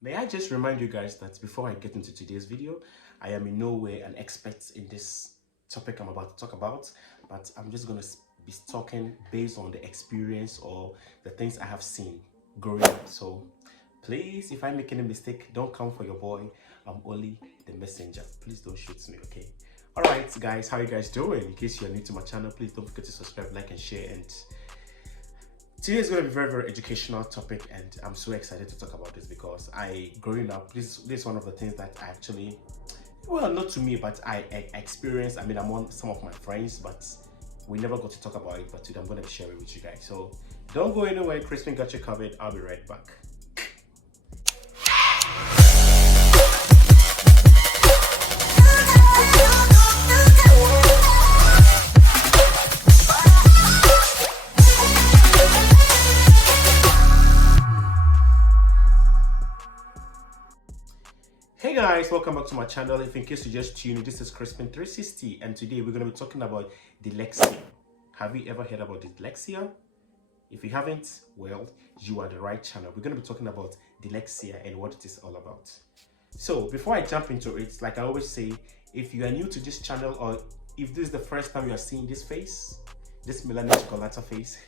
May I just remind you guys that before I get into today's video, I am in no way an expert in this topic I'm about to talk about, but I'm just going to be talking based on the experience or the things I have seen growing up. So please, if I make any mistake, don't come for your boy. I'm only the messenger. Please don't shoot me, okay? All right, guys, how you guys doing? In case you're new to my channel, please don't forget to subscribe, like, and share. And today is going to be a very, very educational topic, and I'm so excited to talk about this because growing up, this is one of the things that I actually, well, not to me, but I experienced. I mean, among some of my friends, but we never got to talk about it. But today I'm going to be sharing with you guys. So don't go anywhere. Crispin got you covered. I'll be right back. Hey guys, welcome back to my channel. If in case you just tuned in, this is Crispin 360, and today we're going to be talking about dyslexia. Have you ever heard about dyslexia? If you haven't, well, you are the right channel. We're going to be talking about dyslexia and what it is all about. So before I jump into it, like I always say, if you are new to this channel or if this is the first time you are seeing this face, this Melania Chocolata face,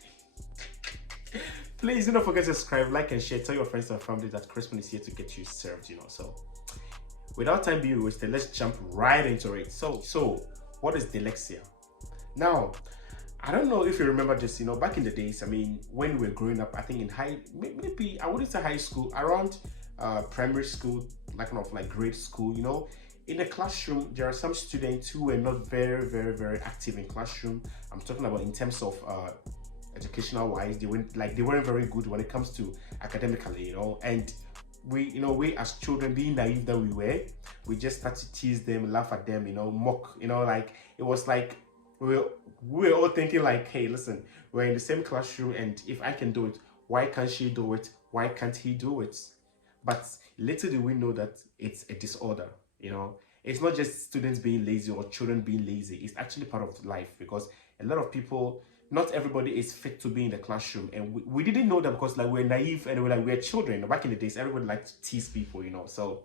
please do not forget to subscribe, like, and share. Tell your friends and family that Crispin is here to get you served, So without time being wasted, let's jump right into it. So what is dyslexia? Now, I don't know if you remember this, back in the days, I mean, when we were growing up, I think in maybe I wouldn't say high school, around primary school, like grade school, in the classroom, there are some students who were not very, very, very active in classroom. I'm talking about in terms of educational wise, they weren't very good when it comes to academically, and we as children, being naive that we just start to tease them, laugh at them, mock, like it was like we were all thinking like, hey, listen, we're in the same classroom, and if I can do it, why can't she do it? Why can't he do it? But little do we know that it's a disorder. It's not just students being lazy or children being lazy. It's actually part of life, because a lot of people, not everybody is fit to be in the classroom, and we didn't know that because we're naive and we're children. Back in the days, everybody liked to tease people, So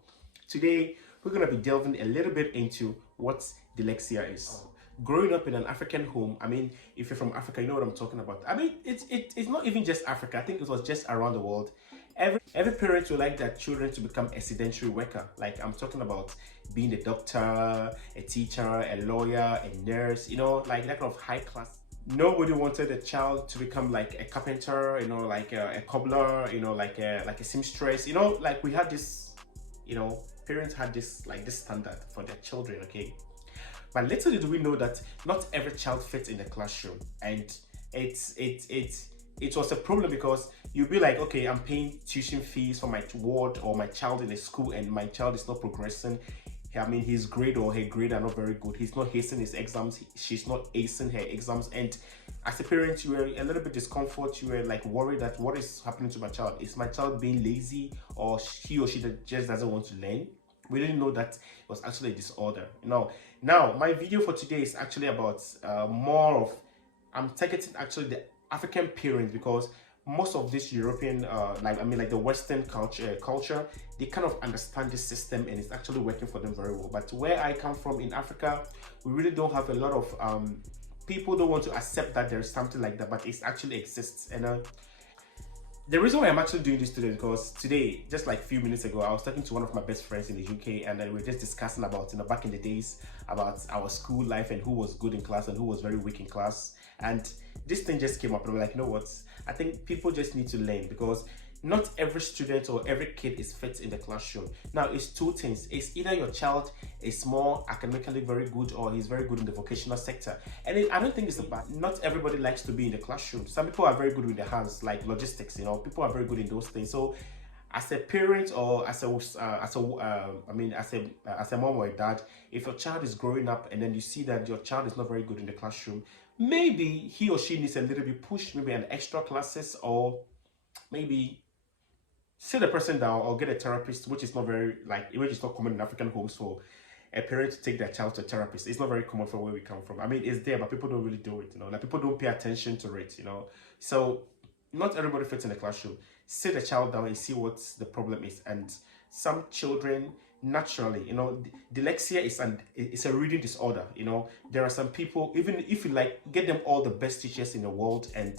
today we're gonna be delving a little bit into what dyslexia is. Growing up in an African home, I mean, if you're from Africa, you know what I'm talking about. I mean, it's not even just Africa. I think it was just around the world. Every parent would like their children to become a sedentary worker. Like, I'm talking about being a doctor, a teacher, a lawyer, a nurse, like that kind of high class. Nobody wanted a child to become like a carpenter, like a cobbler, like a seamstress, like we had this, parents had this standard for their children, okay? But little did we know that not every child fits in the classroom, and it was a problem, because you'll be like, okay, I'm paying tuition fees for my ward or my child in the school, and my child is not progressing. I mean, his grade or her grade are not very good. He's not acing his exams. She's not acing her exams. And as a parent, you were a little bit discomfort. You were like worried that what is happening to my child? Is my child being lazy, or he or she just doesn't want to learn? We didn't know that it was actually a disorder. Now my video for today is actually about more of, I'm targeting actually the African parents, because most of this European, like the Western culture, they kind of understand this system and it's actually working for them very well. But where I come from in Africa, we really don't have a lot of people don't want to accept that there's something like that, but it actually exists. And the reason why I'm actually doing this today is because today, just like a few minutes ago, I was talking to one of my best friends in the UK, and then we were just discussing about, back in the days, about our school life and who was good in class and who was very weak in class. And this thing just came up, and I'm like, you know what? I think people just need to learn, because not every student or every kid is fit in the classroom. Now, it's two things. It's either your child is more academically very good, or he's very good in the vocational sector. And I don't think it's bad. Not everybody likes to be in the classroom. Some people are very good with their hands, like logistics. People are very good in those things. So, as a parent, or as a mom or a dad, if your child is growing up and then you see that your child is not very good in the classroom, maybe he or she needs a little bit push, maybe an extra classes, or maybe sit the person down or get a therapist, which is not common in African homes for a parent to take their child to a therapist. It's not very common from where we come from. I mean, it's there, but people don't really do it, like people don't pay attention to it, So not everybody fits in the classroom. Sit the child down and see what the problem is. And some children naturally, dyslexia is a reading disorder. There are some people, even if you like get them all the best teachers in the world and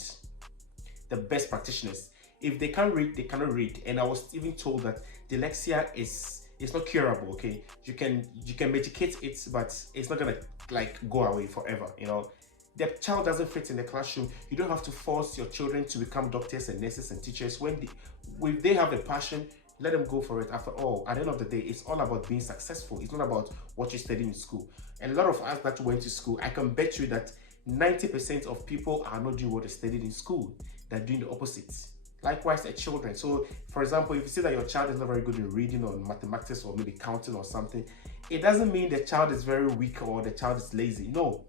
the best practitioners, if they can't read, they cannot read. And I was even told that dyslexia is not curable. Okay, you can medicate it, but it's not gonna like go away forever. The child doesn't fit in the classroom. You don't have to force your children to become doctors and nurses and teachers. When they have a passion, let them go for it. After all, at the end of the day, it's all about being successful. It's not about what you study in school. And a lot of us that went to school, I can bet you that 90% of people are not doing what they studied in school. They're doing the opposite. Likewise, the children. So, for example, if you see that your child is not very good in reading or mathematics or maybe counting or something, it doesn't mean the child is very weak or the child is lazy. No,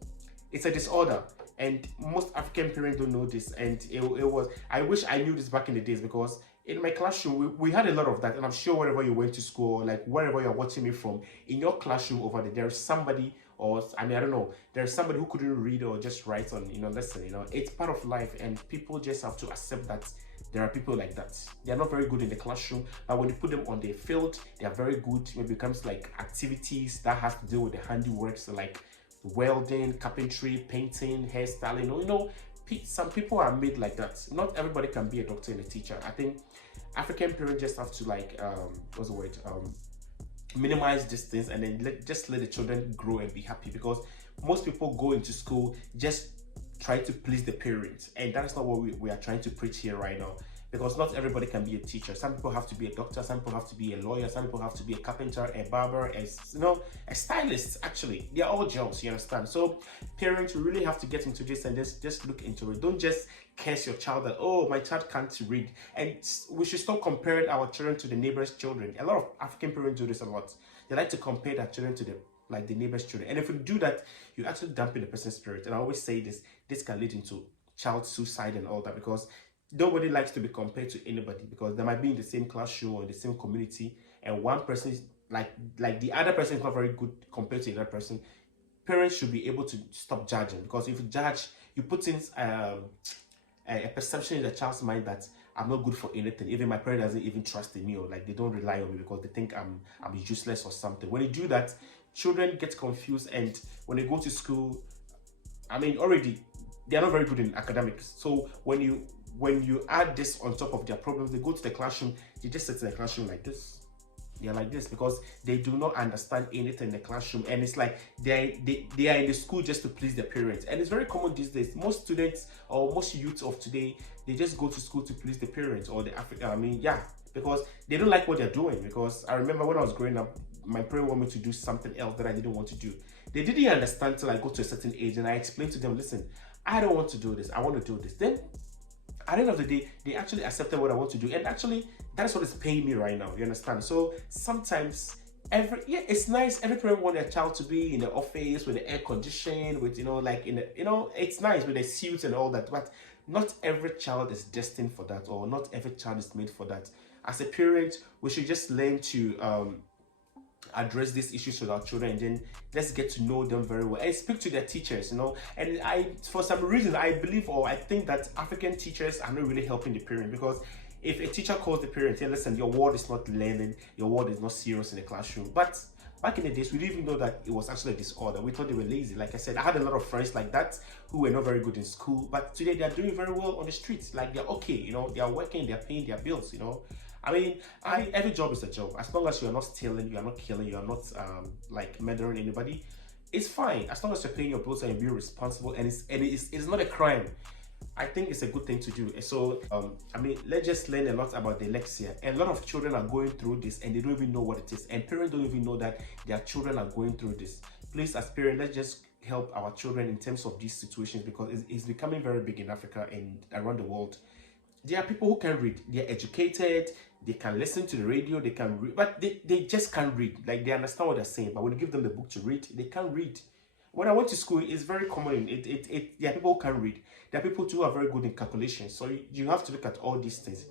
it's a disorder. And most African parents don't know this. And it was, I wish I knew this back in the days, because in my classroom, we had a lot of that. And I'm sure wherever you went to school, like wherever you're watching me from, in your classroom over there's somebody, or I don't know, there's somebody who couldn't read or just write on, lesson. It's part of life, and people just have to accept that there are people like that. They're not very good in the classroom, but when you put them on the field, they are very good. When it becomes like activities that has to do with the handiworks, like welding, carpentry, painting, hairstyling, some people are made like that. Not everybody can be a doctor and a teacher. I think African parents just have to like what's the word, minimize distance, and then just let the children grow and be happy, because most people go into school just try to please the parents, and that is not what we are trying to preach here right now. Because not everybody can be a teacher. Some people have to be a doctor, some people have to be a lawyer, some people have to be a carpenter, a barber, a stylist. Actually, they're all jobs, you understand? So parents really have to get into this and just look into it. Don't just curse your child that, oh, my child can't read. And we should stop comparing our children to the neighbor's children. A lot of African parents do this a lot. They like to compare their children to the neighbor's children. And if you do that, you actually dampen the person's spirit. And I always say this can lead into child suicide and all that, because nobody likes to be compared to anybody, because they might be in the same classroom or in the same community, and one person is like the other person is not very good compared to the other person. Parents should be able to stop judging, because if you judge, you put in a perception in the child's mind that I'm not good for anything. Even my parent doesn't even trust in me, or like they don't rely on me because they think I'm useless or something. When you do that, children get confused, and when they go to school, already they are not very good in academics. So when you add this on top of their problems, they go to the classroom, they just sit in the classroom like this. They're like this because they do not understand anything in the classroom, and it's like they are in the school just to please their parents. And it's very common these days. Most students or most youths of today, they just go to school to please the parents or the African. Because they don't like what they're doing. Because I remember when I was growing up, my parents wanted me to do something else that I didn't want to do. They didn't understand till I got to a certain age, and I explained to them, listen, I don't want to do this. I want to do this. Then at the end of the day, they actually accepted what I want to do, and actually that's what is paying me right now. You understand? So sometimes it's nice. Every parent wants their child to be in the office with the air conditioning, with it's nice with the suits and all that. But not every child is destined for that, or not every child is made for that. As a parent, we should just learn to address these issues with our children, and then let's get to know them very well and speak to their teachers. And for some reason, I believe or I think that African teachers are not really helping the parent, because if a teacher calls the parent, hey, listen, your word is not learning, your word is not serious in the classroom. But back in the days, we didn't even know that it was actually a disorder. We thought they were lazy. Like I said, I had a lot of friends like that who were not very good in school, but today they're doing very well on the streets. Like they're okay, they are working, they're paying their bills, every job is a job. As long as you're not stealing, you're not killing, you're not like murdering anybody, it's fine. As long as you're paying your bills and you're being responsible, and it's not a crime, I think it's a good thing to do. So let's just learn a lot about dyslexia. And a lot of children are going through this and they don't even know what it is, and parents don't even know that their children are going through this. Please, as parents, let's just help our children in terms of these situations, because it's becoming very big in Africa and around the world. There are people who can read, they're educated, they can listen to the radio, they can read, but they just can't read. Like, they understand what they're saying, but when you give them the book to read, they can't read. When I went to school, it's very common. There are people who can read. There are people too who are very good in calculations. So you have to look at all these things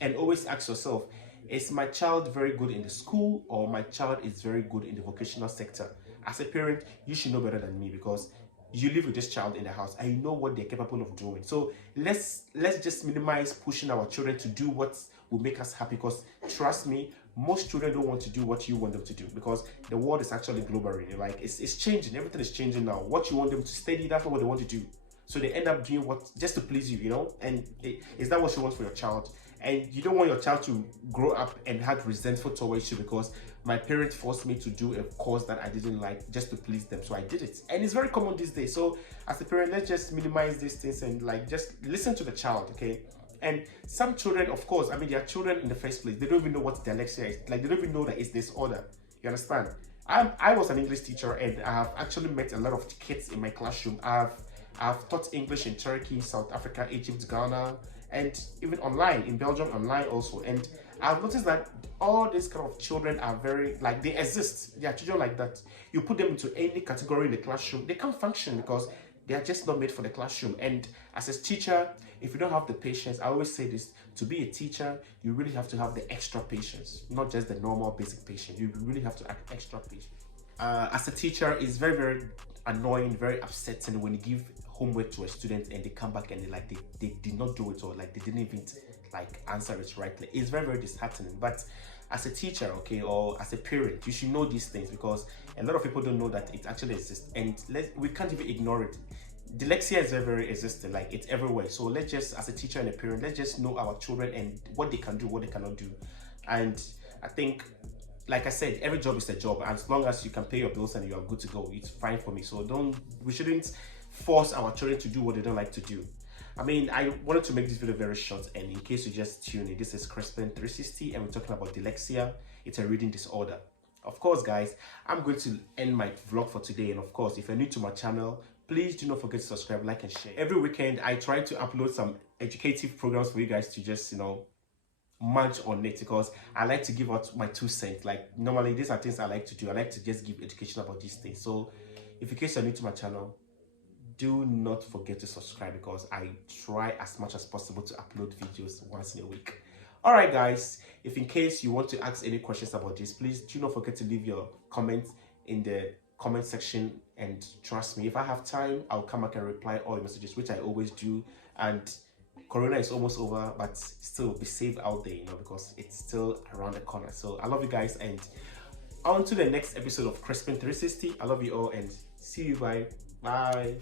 and always ask yourself, is my child very good in the school, or my child is very good in the vocational sector? As a parent, you should know better than me, because you live with this child in the house and you know what they're capable of doing. So let's just minimize pushing our children to do what will make us happy, because trust me, most children don't want to do what you want them to do, because the world is actually global, really. Like it's changing, everything is changing now. What you want them to study, that's not what they want to do. So they end up doing what just to please you, you know. And is that what you want for your child? And you don't want your child to grow up and have resentful towards you because my parents forced me to do a course that I didn't like just to please them, so I did it. And it's very common these days. So as a parent, let's just minimize these things and like just listen to the child, okay? And some children, of course, I mean, they are children in the first place. They don't even know what dyslexia is. Like, they don't even know that it's disorder. You understand? I was an English teacher, and I have actually met a lot of kids in my classroom. I've taught English in Turkey, South Africa, Egypt, Ghana, and even online, in Belgium, online also. And I've noticed that all these kind of children are very, like, they exist. They are children like that. You put them into any category in the classroom, they can't function because they are just not made for the classroom. And as a teacher, if you don't have the patience, I always say this, to be a teacher, you really have to have the extra patience, not just the normal basic patience. You really have to act extra patient. As a teacher, it's very, very annoying, very upsetting when you give homework to a student and they come back and they did not do it, or like they didn't even like answer it rightly. It's very, very disheartening. But as a teacher, okay, or as a parent, you should know these things, because a lot of people don't know that it actually exists, and we can't even ignore it. Dyslexia is very, very existing, like it's everywhere. So let's just, as a teacher and a parent, let's just know our children and what they can do, what they cannot do. And I think, like I said, every job is a job. As long as you can pay your bills and you are good to go, it's fine for me. So we shouldn't force our children to do what they don't like to do. I mean, I wanted to make this video very short, and in case you just tune in, this is Crispin 360 and we're talking about dyslexia. It's a reading disorder. Of course, guys, I'm going to end my vlog for today. And of course, if you're new to my channel, please do not forget to subscribe, like, and share. Every weekend, I try to upload some educative programs for you guys to just, you know, munch on it, because I like to give out my 2 cents. Like, normally, these are things I like to do. I like to just give education about these things. So, if in case you're new to my channel, do not forget to subscribe, because I try as much as possible to upload videos once in a week. All right, guys, if in case you want to ask any questions about this, please do not forget to leave your comments in the comment section, and trust me, if I have time, I'll come back and reply all the messages, which I always do. And Corona is almost over, but still be safe out there, you know, because it's still around the corner. So I love you guys, and on to the next episode of Crispin 360. I love you all, and see you. Bye.